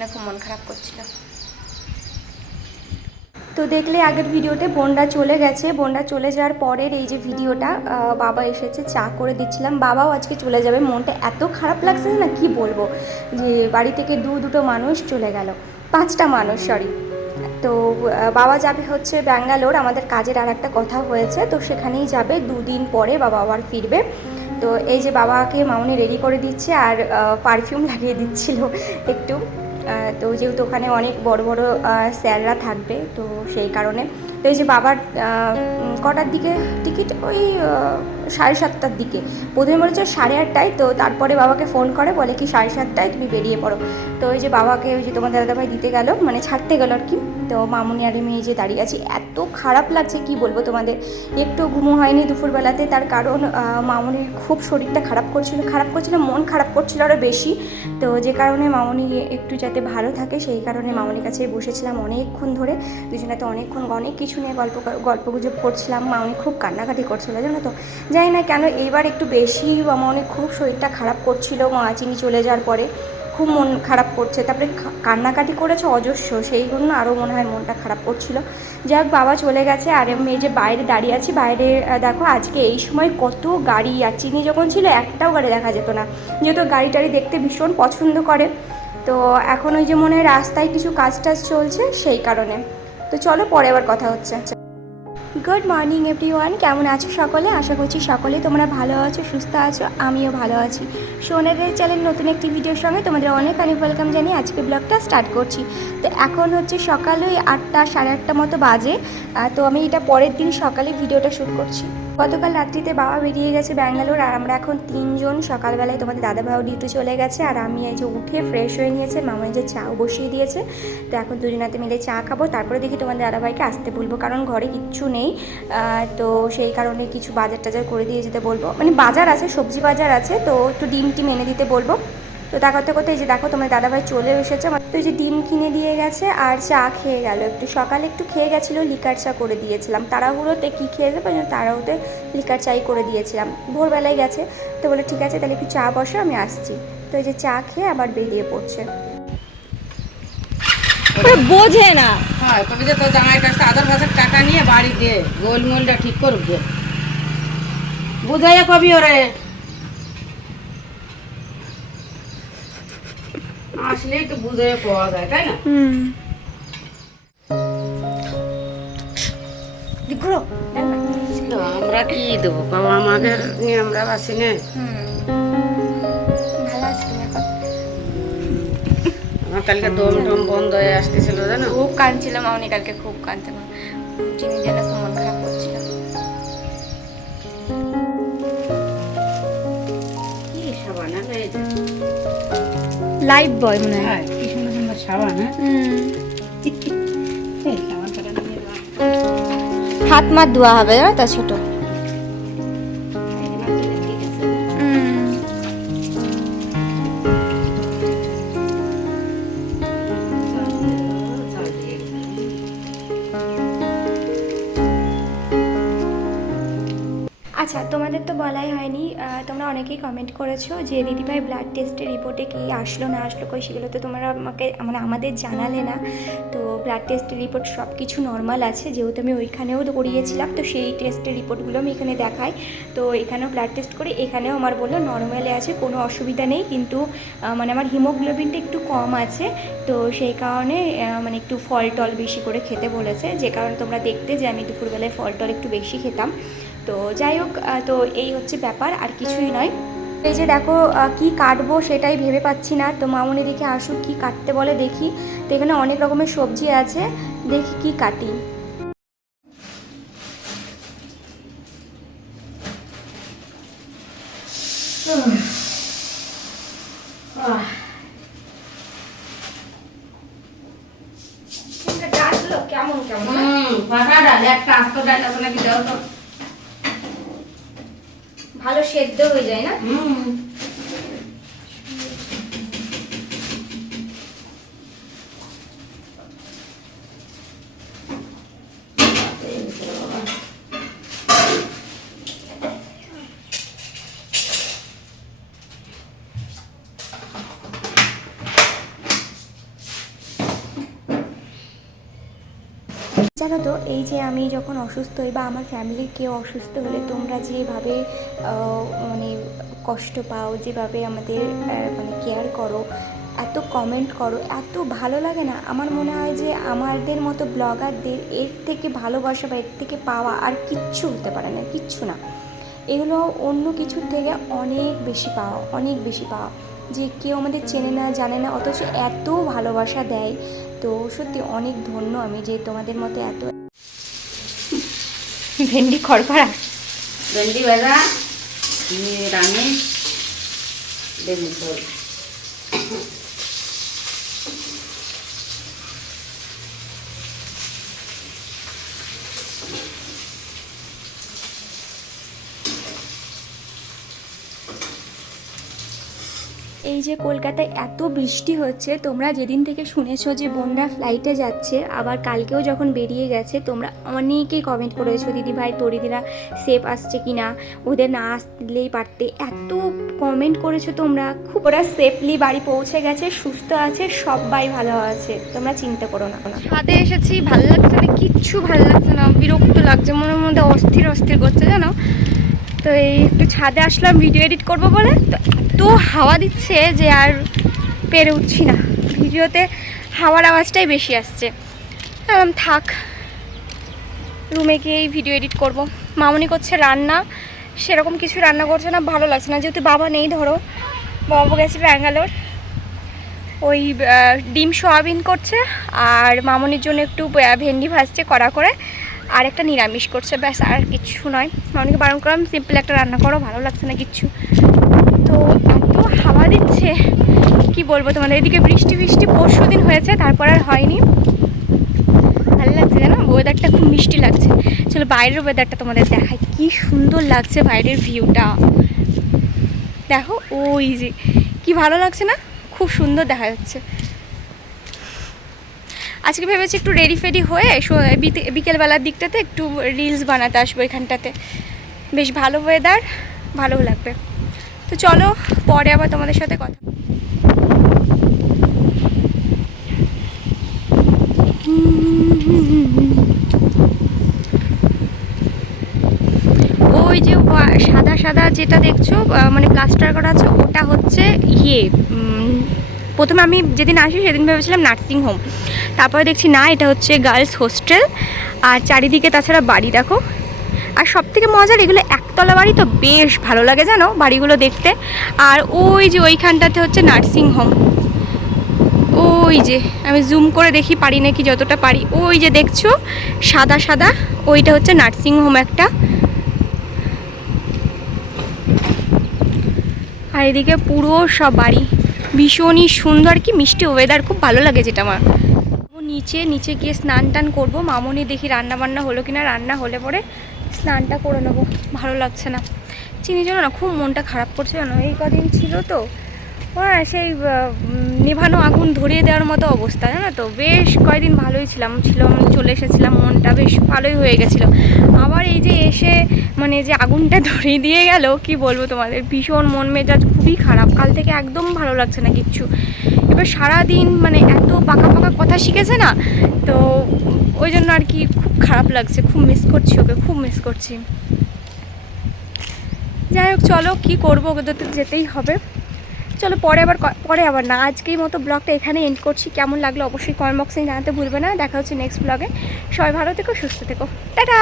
জন্য খুব মন খারাপ করছিল। তো দেখলে আগের ভিডিওতে বোনরা চলে গেছে, বোনরা চলে যাওয়ার পরের এই যে ভিডিওটা, বাবা এসেছে, চা করে দিচ্ছিলাম। বাবাও আজকে চলে যাবে, মনটা এত খারাপ লাগছে না কি বলবো, যে বাড়ি থেকে দুটো মানুষ চলে গেল, 5টা মানুষ সরি। তো বাবা যাবে হচ্ছে ব্যাঙ্গালোর, আমাদের কাজের আর একটা কথা হয়েছে, তো সেখানেই যাবে, 2 দিন পরে বাবা আবার ফিরবে। তো এই যে বাবাকে মামনি রেডি করে দিচ্ছে আর পারফিউম লাগিয়ে দিচ্ছিল একটু। তো যেহেতু ওখানে অনেক বড় বড় স্যাররা থাকবে, তো সেই কারণে। তো এই যে বাবার কটার দিকে টিকিট, ওই 7:30টার দিকে। প্রথমে বলেছে 8:30টায়, তো তারপরে বাবাকে ফোন করে বলে কি 7:30টায় তুমি বেরিয়ে পড়ো। তো ওই যে বাবাকে ওই যে তোমার দাদাভাই দিতে গেল, মানে ছাড়তে গেল আর কি। তো মামুনি আর আমি এই যে দাঁড়িয়ে আছি, এত খারাপ লাগছে কি বলবো তোমাদের। একটু ঘুমো হয়নি দুপুরবেলাতে, তার কারণ মামুনির খুব শরীরটা খারাপ করছিল, মন খারাপ করছিল আরও বেশি। তো যে কারণে মামুনি একটু যাতে ভালো থাকে সেই কারণে মামুনির কাছে বসেছিলাম অনেকক্ষণ ধরে, দুজনাতে অনেক কিছু নিয়ে গল্পগুজব করছিলাম। মামুনি খুব কান্নাকাটি করছিল জানো তো, জানি না কেন এইবার একটু বেশি মামুনি খুব শরীরটা খারাপ করছিল, চিনি চলে যাওয়ার পরে খুব মন খারাপ করছে, তারপরে কান্নাকাটি করেছে অজস্র, সেই জন্য আরও মনে হয় মনটা খারাপ করছিল। যাই হোক বাবা চলে গেছে, আর আমি এই যে বাইরে দাঁড়িয়ে আছি, বাইরে দেখো আজকে এই সময় কত গাড়ি, আর চিনি যখন ছিল একটাও গাড়ি দেখা যেত না, যেহেতু গাড়ি টাড়ি দেখতে ভীষণ পছন্দ করে। তো এখন ওই যে মনে হয় রাস্তায় কিছু কাজ টাজ চলছে সেই কারণে। তো চলো পরে আবার কথা হচ্ছে। গুড মর্নিং এভরিওয়ান, কেমন আছো সকলে? আশা করছি সকলে তোমরা ভালো আছো, সুস্থ আছো, আমিও ভালো আছি। সোনারের চ্যানেল নতুন একটি ভিডিওর সঙ্গে তোমাদের অনেক ওয়েলকাম জানিয়ে আজকে ব্লগটা স্টার্ট করছি। তো এখন হচ্ছে সকালে 8টা 8:30 মতো বাজে। তো আমি এটা পরের দিন সকালে ভিডিওটা শ্যুট করছি। গতকাল রাত্রিতে বাবা বেরিয়ে গেছে ব্যাঙ্গালোর, আর আমরা এখন 3জন। সকালবেলায় তোমাদের দাদাভাইও ডিউটি চলে গেছে, আর আমি এই যে উঠে ফ্রেশ হয়ে নিয়েছে, মামা যে চাও বসিয়ে দিয়েছে। তো এখন দুজনাতে মিলে চা খাবো, তারপরে দেখি তোমাদের দাদাভাইকে আসতে বলবো, কারণ ঘরে কিচ্ছু নেই। তো সেই কারণে কিছু বাজার টাজার করে দিয়ে যেতে বলবো, মানে বাজার আছে, সবজি বাজার আছে, তো একটু ডিম টিম এনে দিতে বলবো। তো তা করতে করতে এই যে দেখো তোমার দাদাভাই চলে এসেছে। তো এই যে ডিম কিনে দিয়ে গেছে আর চা খেয়ে গেল, একটু সকালে একটু খেয়ে গেছিলো, লিকার চা করে দিয়েছিলাম, তাড়াহুড়োতে কী খেয়ে যাবে, তাড়াহুড়োতে লিকার চাই করে দিয়েছিলাম, ভোরবেলায় গেছে। তো বলে ঠিক আছে তাহলে একটু চা বসো, আমি আসছি। তো এই যে চা খেয়ে আবার বেরিয়ে পড়ছে, বোঝে না। হ্যাঁ কবি যে তোর জামাইয়ের কাছে আদর ভাষার টাকা নিয়ে বাড়ি দে, গোলমোলটা ঠিক করুক গে, বুঝাইয়া কবি ওরে আসলে একটু বুঝাইয়া পাওয়া যায়, তাই না? আমরা কি দেবো বাবা, আমাদের নিয়ে আমরা বাসি না। ভালো আছি তুমি এখন? আমার কালকে দম টম বন্ধ হয়ে আসতেছিল জানো, খুব কাঁদছিল মামনি, কালকে খুব কাঁদতে, চিনির জন্য খুব মন খারাপ করছিল। কি সাবান হয়ে যায়, লাইফ বয় মনে হয়। কি সুন্দর সুন্দর সাবান। হাত মাত ধোয়া হবে জানো তো, ছোট। আচ্ছা তোমাদের তো বলাই হয়নি, তোমরা অনেকেই কমেন্ট করেছো যে দিদিভাই ব্লাড টেস্টের রিপোর্টে কি আসলো না আসলো কই, সেগুলো তো তোমরা আমাকে মানে আমাদের জানালে না। তো ব্লাড টেস্টের রিপোর্ট সব কিছু নর্মাল আছে, যেহেতু আমি ওইখানেও করিয়েছিলাম, তো সেই টেস্টের রিপোর্টগুলো আমি এখানে দেখাই। তো এখানেও ব্লাড টেস্ট করি, এখানেও আমার বললো নর্মালে আছে, কোনো অসুবিধা নেই, কিন্তু মানে আমার হিমোগ্লোবিনটা একটু কম আছে, তো সেই কারণে মানে একটু ফল টল বেশি করে খেতে বলেছে, যে কারণে তোমরা দেখতে যে আমি দুপুরবেলায় ফল টল একটু বেশি খেতাম। তো যাই হোক, তো এই হচ্ছে ব্যাপার, আর কিছুই নয়। এই যে দেখো কি কাটবো সেটাই ভেবে পাচ্ছি না, তো মামুনি দেখে আসুক কি কাটতে বলে দেখি। তো এখানে অনেক রকমের সবজি আছে, দেখি কি কাটি। কেমন কেমন পাকা ডাল, একটা আস্ত ডাল আছে নাকি দাও তো, ভালো সেদ্ধ হয়ে যায় না? জানো তো, এই যে আমি যখন অসুস্থ হই বা আমার ফ্যামিলির কেউ অসুস্থ হলে তোমরা যেভাবে মানে কষ্ট পাও, যেভাবে আমাদের মানে কেয়ার করো, এত কমেন্ট করো, এত ভালো লাগে না। আমার মনে হয় যে আমাদের মতো ব্লগারদের এর থেকে ভালোবাসা বা এর থেকে পাওয়া আর কিচ্ছু হতে পারে না, কিচ্ছু না। এগুলো অন্য কিছুর থেকে অনেক বেশি পাওয়া, অনেক বেশি পাওয়া, যে কেউ আমাদের চেনে না জানে না অথচ এত ভালোবাসা দেয়। তো সত্যি অনেক ধন্য আমি যে তোমাদের মতো এত। ভেন্ডি খড়খড়া, ভেন্ডি ভাজা, নিরামিষ, বেগুন ঝোল। এই যে কলকাতায় এত বৃষ্টি হচ্ছে, তোমরা যেদিন থেকে শুনেছো যে বোনরা ফ্লাইটে যাচ্ছে, আবার কালকেও যখন বেরিয়ে গেছে, তোমরা অনেকেই কমেন্ট করেছো দিদি ভাই তরিদিরা সেফ আসছে কি না, ওদের না আসলেই পারতে। এত কমেন্ট করেছো তোমরা, খুব ওরা সেফলি বাড়ি পৌঁছে গেছে, সুস্থ আছে, সবাই ভালো আছে, তোমরা চিন্তা করো না। ছাদে এসেছি, ভালো লাগছে না, কিচ্ছু ভালো লাগছে না, বিরক্ত লাগছে, মনের মধ্যে অস্থির অস্থির করছে জানো। তো এই একটু ছাদে আসলাম ভিডিও এডিট করবো বলে, তো এত হাওয়া দিচ্ছে যে আর পেরে উঠছি না, ভিডিওতে হাওয়ার আওয়াজটাই বেশি আসছে। থাক, রুমে গিয়েই ভিডিও এডিট করব। মামনি করছে রান্না, সেরকম কিছু রান্না করছে না, ভালো লাগছে না, যেহেতু বাবা নেই। ধরো বাবা গেছে ব্যাঙ্গালোর, ওই ডিম সোয়াবিন করছে, আর মামনির জন্য একটু ভেন্ডি ভাজছে কড়া করে, আর একটা নিরামিষ করছে, ব্যাস, আর কিছু নয়। মামনিকে বারণ করলাম সিম্পল একটা রান্না করো, ভালো লাগছে না কিচ্ছু। তো এত হাওয়া দিচ্ছে কি বলবো তোমাদের। এদিকে বৃষ্টি বৃষ্টি পরশু দিন হয়েছে, তারপর আর হয়নি। ভালো লাগছে জানো, ওয়েদারটা খুব মিষ্টি লাগছে। চলো বাইরের ওয়েদারটা তোমাদের দেখাই, কি সুন্দর লাগছে বাইরের ভিউটা। দেখো ওই যে কি ভালো লাগছে না, খুব সুন্দর দেখা যাচ্ছে। আজকে ভেবেছি একটু রেডি ফেডি হয়ে বিকেলবেলার দিকটাতে একটু রিলস বানাতে আসবো এখানটাতে, বেশ ভালো ওয়েদার, ভালো লাগবে। তো চলো পরে আবার তোমাদের সাথে কথা। ওই যে সাদা সাদা যেটা দেখছো মানে প্লাস্টার করা আছে, ওটা হচ্ছে প্রথমে আমি যেদিন আসি সেদিন ভেবেছিলাম নার্সিং হোম, তারপরে দেখছি না, এটা হচ্ছে গার্লস হোস্টেল। আর চারিদিকে তাছাড়া বাড়ি দেখো, আর সব থেকে মজার এগুলো একতলা বাড়ি, তো বেশ ভালো লাগে জানো বাড়িগুলো দেখতে। আর ওই যে ওইখানটাতে হচ্ছে নার্সিং হোম, ওই যে আমি জুম করে দেখি পারি নাকি, যতটা পারি। ওই যে দেখছো সাদা সাদা, ওইটা হচ্ছে নার্সিং হোম একটা। আর এদিকে পুরো সব বাড়ি, ভীষণই সুন্দর, কি মিষ্টি ওয়েদার, খুব ভালো লাগে যেটা আমার। নিচে গিয়ে স্নান টান করবো, মামনি দেখি রান্না বান্না হলো কিনা, রান্না হলে পরে স্নানটা করে নেবো। ভালো লাগছে না, চিনি জানো না, খুব মনটা খারাপ করছে জানো। এই কদিন ছিল তো সেই নেভানো আগুন ধরিয়ে দেওয়ার মতো অবস্থা জানো তো। বেশ কয়েকদিন ভালোই ছিলাম, চলে এসেছিলাম, মনটা বেশ ভালোই হয়ে গেছিলো। আবার এই যে এসে মানে যে আগুনটা ধরিয়ে দিয়ে গেল, কি বলবো তোমাদের, ভীষণ মন মেজাজ খুবই খারাপ। কাল থেকে একদম ভালো লাগছে না কিচ্ছু। এবার সারাদিন মানে এত পাকা পাকা কথা শিখেছে না, তো ওই জন্য আর কি খুব খারাপ লাগছে, খুব মিস করছি ওকে, খুব মিস করছি। যাই হোক চলো, কী করবো, ওকে তো যেতেই হবে। চলো পরে আবার না, আজকেই মতো ব্লগটা এখানে এন্ড করছি। কেমন লাগলো অবশ্যই কমেন্ট বক্সে জানাতে ভুলবে না। দেখা হচ্ছে নেক্সট ব্লগে। সবাই ভালো থেকো, সুস্থ থেকো, টাটা।